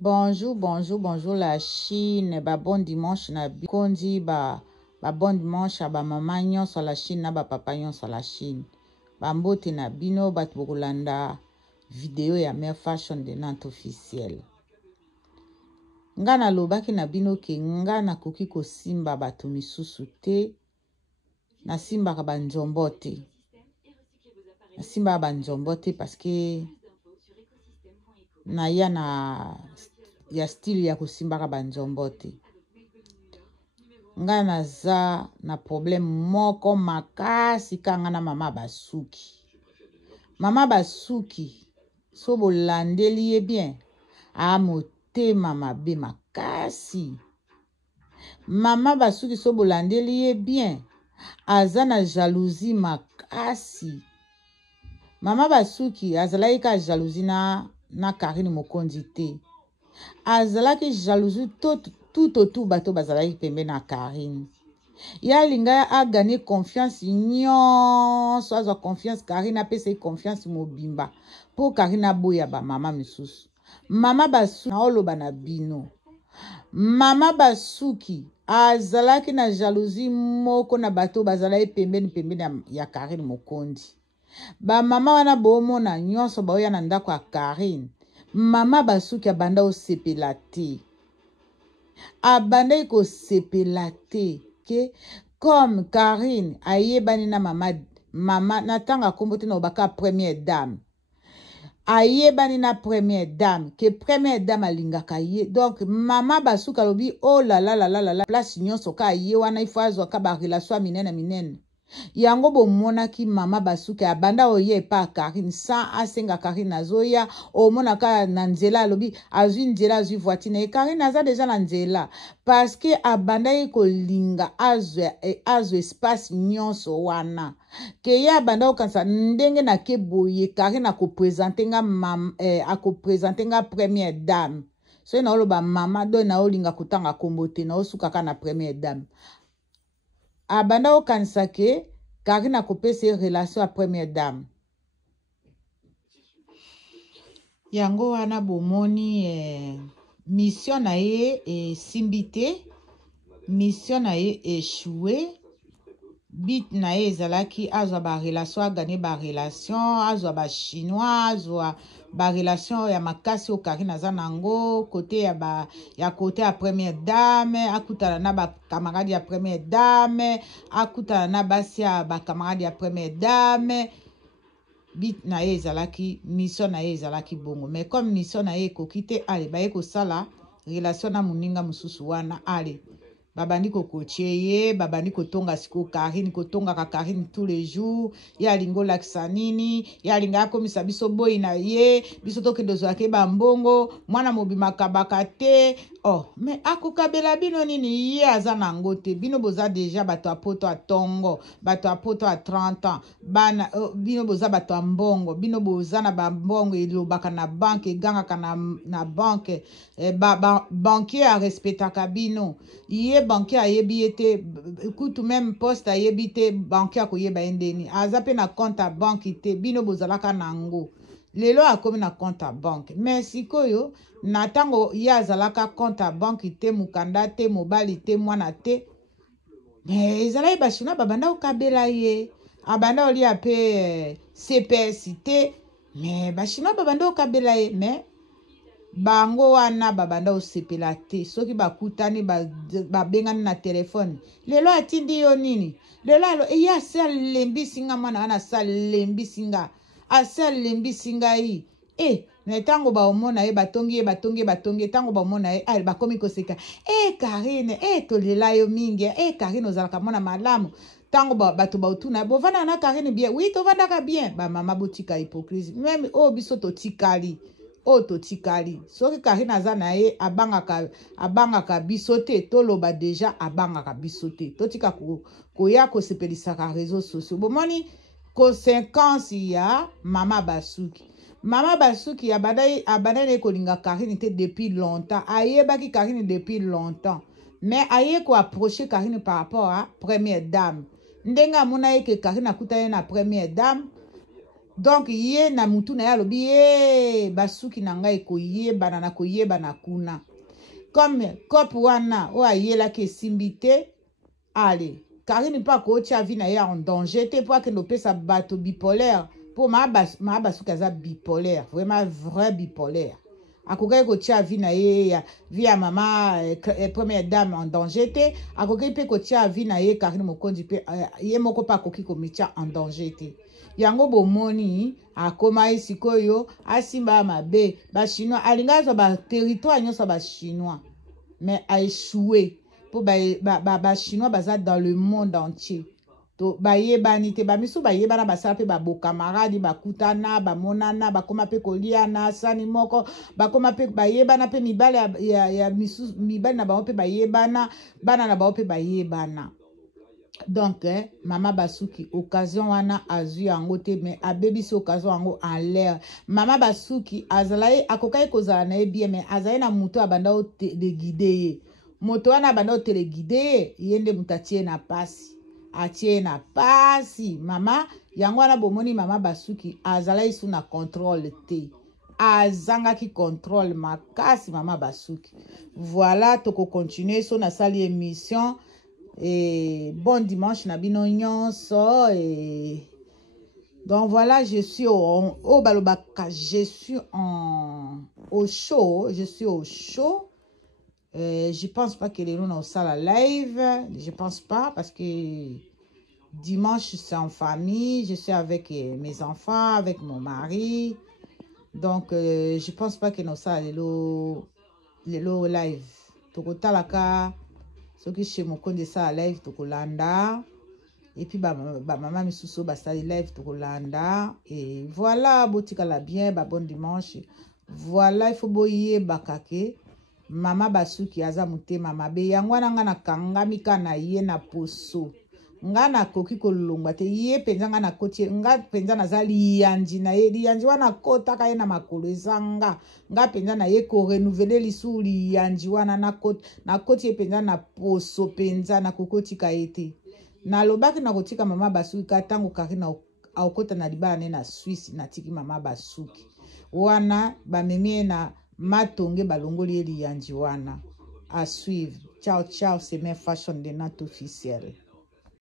Bonjour, bonjour, bonjour la Chine. Bon dimanche na bikondi bon dimanche ba maman nyonso la Chine na papa nyonso la Chine. Mbote na bino batu bokolanda video ya Mère Fashion de Nantes officiel. Nga na lobaki na bino ke nga na koki ko simba batu misusu te. Na simba ka banzombo te. Na simba banzombo te parce que na ya style ya kusimbaka banzombo te. Nga naza na problème moko makasi kanga na mama basuki. Mama basuki so bolandeli ye bien a motema mabe makasi. Mama basuki so bolandeli ye bien aza na jalousie makasi. Mama basuki azalaki ka jalousie na Karine Mokonzi te. Azalaki jalousie tout bato bazalaki pembe na Karine. Ya linga a gagné confiance nyonso azwa confiance Karine apesa confiance mobimba po Karine boya ba mama misusu. Mama basuki na oloba na bino. Mama basuki azalaki na jalousie moko na bato bazalaki pembe ya Karine Mokonzi. Ba mama wana bomona nyonso baoya na ndako ya Karine. Mama basuki abanda osepela te. Abanda ko sepela te ke comme Karine ayebani na mama na tanga kombote na obaka première dame. Ayebani na première dame ke première dame alingaka ye. Donc mama basuki alobi oh la la la la la place nyonso ka ye wana ifo azwa ka ba relation minene. Yango bomona ki mama basuki abanda oye pa Karine sans asenga Karine azoya o mona ka na nzela alobi azwi nzela azwi voiture e Karine aza deja na nzela parce que abanda ko linga azwe espace nyonso wana ke ya abanda okansa ndenge na ke boye Karine ako présenter nga première dame so na oloba mama do na olinga kutanga kombote na osuka ka na première dame. Abanda okanisa ke Karine akopesa relation à première dame. Yango wana bomoni mission na ye simbite, mission na ye échoué. Bit na ye ezalaki azwa ba relation a gagné ba relation, azwa ba chinois, azwa ba relation ya makasi o Karine aza nango côté ya côté ya première dame, akutana na ba camarade ya première dame, akutana na basi ya ba camarade ya première dame. Bit na ye ezalaki mission na ye ezalaki bongo, mais comme mission na ye kokite ale ba ye ko sala relation na muninga mususu wana ale babandi ko kocheye babandi ko tonga siko Karine ko tonga ka Karine tous les jours ya lingo lakisa nini ya linga akomisa biso boyi na ye biso tokende zwake ba mbongo mwana mobima kabaka te oh mais akokabela bino nini ye aza na ngote bino boza déjà bato apoto atongo bato apoto a 30 ans bana bino boza bato mbongo bino boza na ba mbongo elobaka na banque egangaka na banque banquier a respectaka bino ye banquier ayebi ete kutu même poste ayebi te banquier akoyeba endeni aza pe na compte à banque te bino bozalaka nango lelo akomi na compte à banque mais sikoyo na tango ye azalaka compte à banque te mukanda te mobali te mwana te mais ezalaki bashina babanda okabela ye abanda olia pe CPS te mais bashina babanda okabela ye mais bango wana babanda osepela te soki bakutani babengani na telefone lelo atindi yo nini lelo ye ase alembisi nga mwana wana ase alembisi nga ase alembisi ngai na tango baomona ye batongi tango baomona ye bakomi koseka Karine tolela yo mingi Karine ozalaka mwana malamu tango bato baotuna bovanda na Karine bien oui tovandaka bien bamama botika hypocrisie même biso totikali totikali soki Karine aza na ye abangaka biso te toloba déjà abangaka biso te totika koya kosepelisaka réseaux sociaux bomoni conséquence ya mama basuki abandai kolinga Karine te depuis longtemps ayebaki Karine depuis longtemps mais aye ko approcher Karine par rapport à première dame ndenga mona ye ke Karine akutane na première dame Donc ye na mutu na ya lobi ye basuki na ngai ko yeba na ko yeba na kuna. Comme cop wana o ayela ke simbite allez Karine pas ko tia vie na ya en danger te pour que no pesa bato bipolaire pour ma basuki za bipolaire vraiment vrai bipolaire. Akokai ko tia vie na ye ya vie ya mama première dame en danger te akokai pe ko tia vie na ye Karine Mokonzi pe ye moko pa koki ko mitia en danger te. Yango bomoni akoma isikoyo asimba mabe ba chinois alinga so ba territoire nyoso ba chinois mais a échoué pour ba chinois baza dans le monde entier to ba yebani te ba misu ba yebana ba sape ba bo camarade ba kutana ba monana ba koma pe koliana sani moko ba koma pe ba yebana pe mibale ya misu mibale na ba pe ba yebana bana na ba pe ba yebana. Donc, Mama Basuki, occasion wana azu yango te, mais abebisi occasion yango en l'air. Mama Basuki, azalaye, akokai kozala na ye bien, mais azaye na muto abanda o de guide. Moto wana abanda o tele guide, yende mutatie na pasi. Atie na pasi. Mama, yango wana bomoni Mama Basuki, azalaye sous na contrôle te. Azanga ki contrôle makasi Mama Basuki. Voilà, toko continuer so na sali émission. Et bon dimanche nabino nyonso et donc voilà je suis au balobaka je suis au show je pense pas que les gens ont ça la live, je pense pas parce que dimanche c'est en famille, je suis avec mes enfants, avec mon mari, donc je pense pas que nous ça les live tokotalaka soki chez Mokonzi ça live to kolanda et puis maman misusu basali live to kolanda et voilà botika la bien bon dimanche. Voilà il faut boyer bakake Mama Basuki aza mutema mabe yangwana ngana kangami kana ye na poso ngana koki kolongwa te ye penza ngana kotie nga penza nazali yanji na ye yanji wana kota ka ye na makolo ezanga nga penza na ye ko renouveler lisuli yanji wana na kotie penza na poso penza na kokoti ka ete na lobaki na kotika Mama Basuki ka tango Karina akota na libane na Suisse na tiki Mama Basuki wana bamemie na matonge balongoli eli yanji wana à suivre. Ciao ciao, c'est mes fashion de notre officiel.